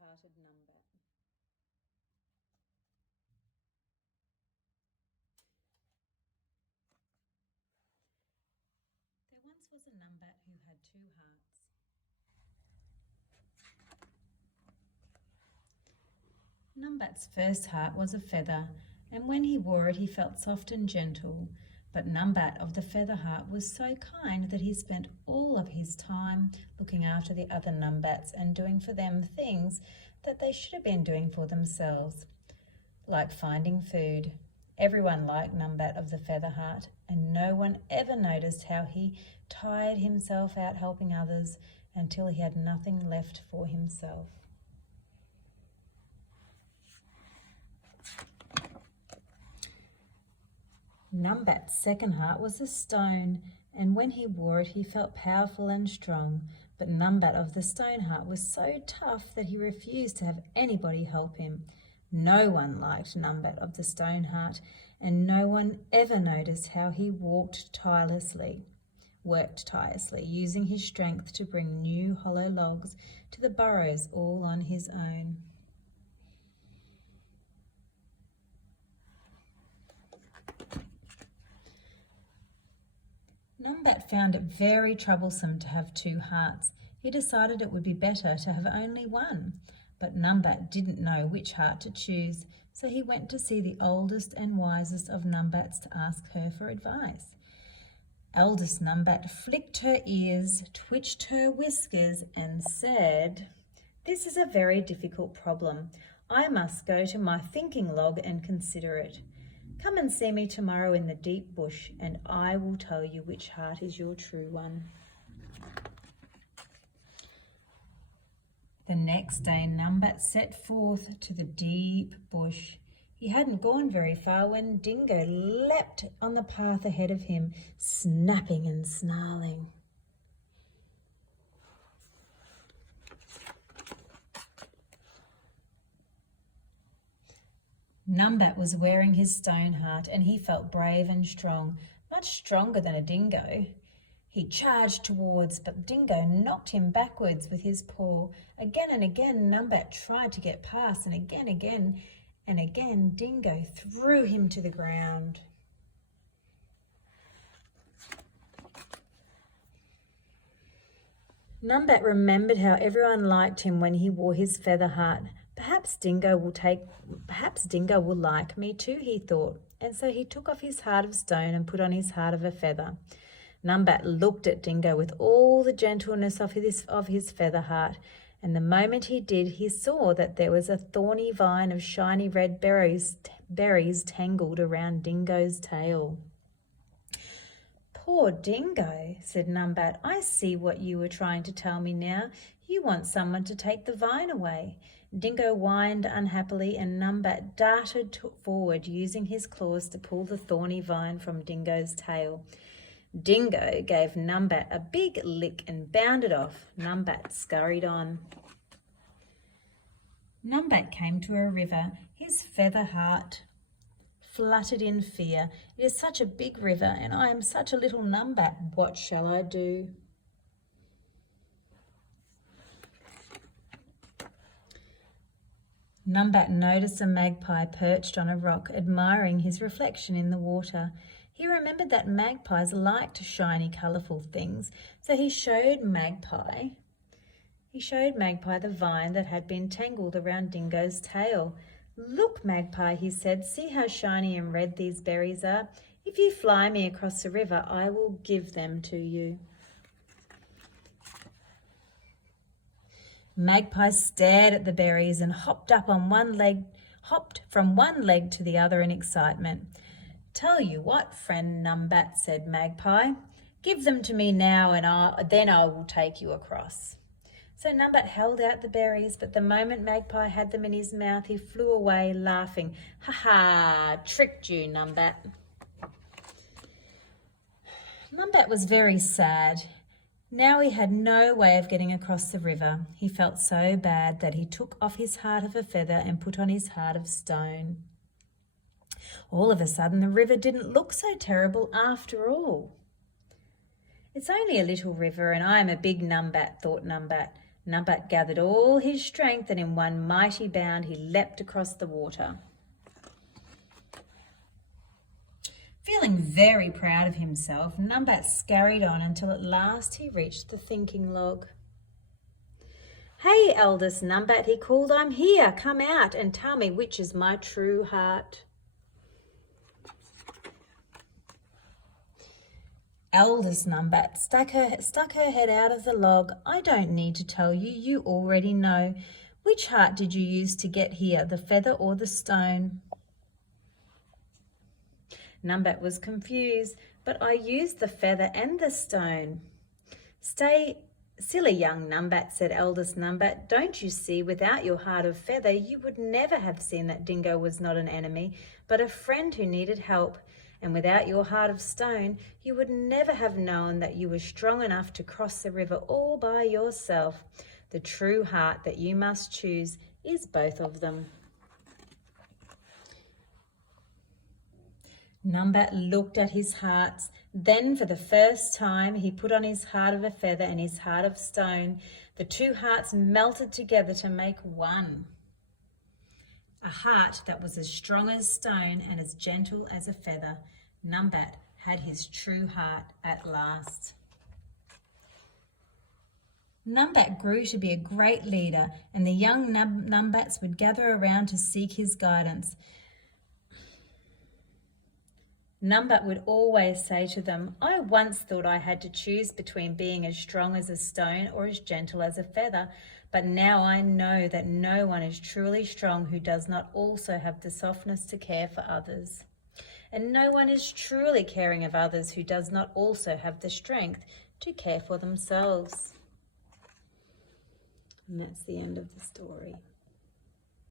Two-Hearted Numbat. There once was a Numbat who had two hearts. Numbat's first heart was a feather, and when he wore it he felt soft and gentle. But Numbat of the feather heart was so kind that he spent all of his time looking after the other Numbats and doing for them things that they should have been doing for themselves, like finding food. Everyone liked Numbat of the feather heart, and no one ever noticed how he tired himself out helping others until he had nothing left for himself. Numbat's second heart was a stone, and when he wore it he felt powerful and strong. But Numbat of the stone heart was so tough that he refused to have anybody help him. No one liked Numbat of the stone heart, and no one ever noticed how he worked tirelessly, using his strength to bring new hollow logs to the burrows all on his own. Numbat found it very troublesome to have two hearts. He decided it would be better to have only one. But Numbat didn't know which heart to choose, so he went to see the oldest and wisest of Numbats to ask her for advice. Eldest Numbat flicked her ears, twitched her whiskers, and said, "This is a very difficult problem. I must go to my thinking log and consider it. Come and see me tomorrow in the deep bush, and I will tell you which heart is your true one." The next day, Numbat set forth to the deep bush. He hadn't gone very far when Dingo leapt on the path ahead of him, snapping and snarling. Numbat was wearing his stone heart, and he felt brave and strong, much stronger than a dingo. He charged towards, but Dingo knocked him backwards with his paw. Again and again Numbat tried to get past, and again Dingo threw him to the ground. Numbat remembered how everyone liked him when he wore his feather heart. Perhaps Dingo will like me too, he thought, and so he took off his heart of stone and put on his heart of a feather. Numbat looked at Dingo with all the gentleness of his feather heart, and the moment he did, he saw that there was a thorny vine of shiny red berries tangled around Dingo's tail. "Poor Dingo," said Numbat, "I see what you were trying to tell me now. You want someone to take the vine away." Dingo whined unhappily, and Numbat darted forward, using his claws to pull the thorny vine from Dingo's tail. Dingo gave Numbat a big lick and bounded off. Numbat scurried on. Numbat came to a river. His feather heart fluttered in fear. "It is such a big river, and I am such a little Numbat. What shall I do?" Numbat noticed a magpie perched on a rock, admiring his reflection in the water. He remembered that magpies liked shiny, colourful things, so he showed Magpie the vine that had been tangled around Dingo's tail. "Look, Magpie," he said, "see how shiny and red these berries are. If you fly me across the river, I will give them to you." Magpie stared at the berries and hopped from one leg to the other in excitement. "Tell you what, friend Numbat," said Magpie, "give them to me now, and then I will take you across." So Numbat held out the berries, but the moment Magpie had them in his mouth, he flew away laughing. "Ha ha, tricked you, Numbat." Numbat was very sad. Now he had no way of getting across the river. He felt so bad that he took off his heart of a feather and put on his heart of stone. All of a sudden, the river didn't look so terrible after all. "It's only a little river, and I am a big Numbat," thought Numbat. Numbat gathered all his strength, and in one mighty bound he leapt across the water. Feeling very proud of himself, Numbat scurried on until at last he reached the thinking log. "Hey, eldest Numbat," he called, "I'm here. Come out and tell me which is my true heart." Eldest Numbat stuck her head out of the log. "I don't need to tell you. You already know. Which heart did you use to get here, the feather or the stone?" Numbat was confused. "But I used the feather and the stone." "Stay silly, young Numbat," said eldest Numbat. "Don't you see, without your heart of feather, you would never have seen that Dingo was not an enemy, but a friend who needed help. And without your heart of stone, you would never have known that you were strong enough to cross the river all by yourself. The true heart that you must choose is both of them." Numbat looked at his hearts. Then for the first time he put on his heart of a feather and his heart of stone. The two hearts melted together to make one. A heart that was as strong as stone and as gentle as a feather. Numbat had his true heart at last. Numbat grew to be a great leader, and the young Numbats would gather around to seek his guidance. Numbat would always say to them, "I once thought I had to choose between being as strong as a stone or as gentle as a feather, but now I know that no one is truly strong who does not also have the softness to care for others. And no one is truly caring of others who does not also have the strength to care for themselves." And that's the end of the story.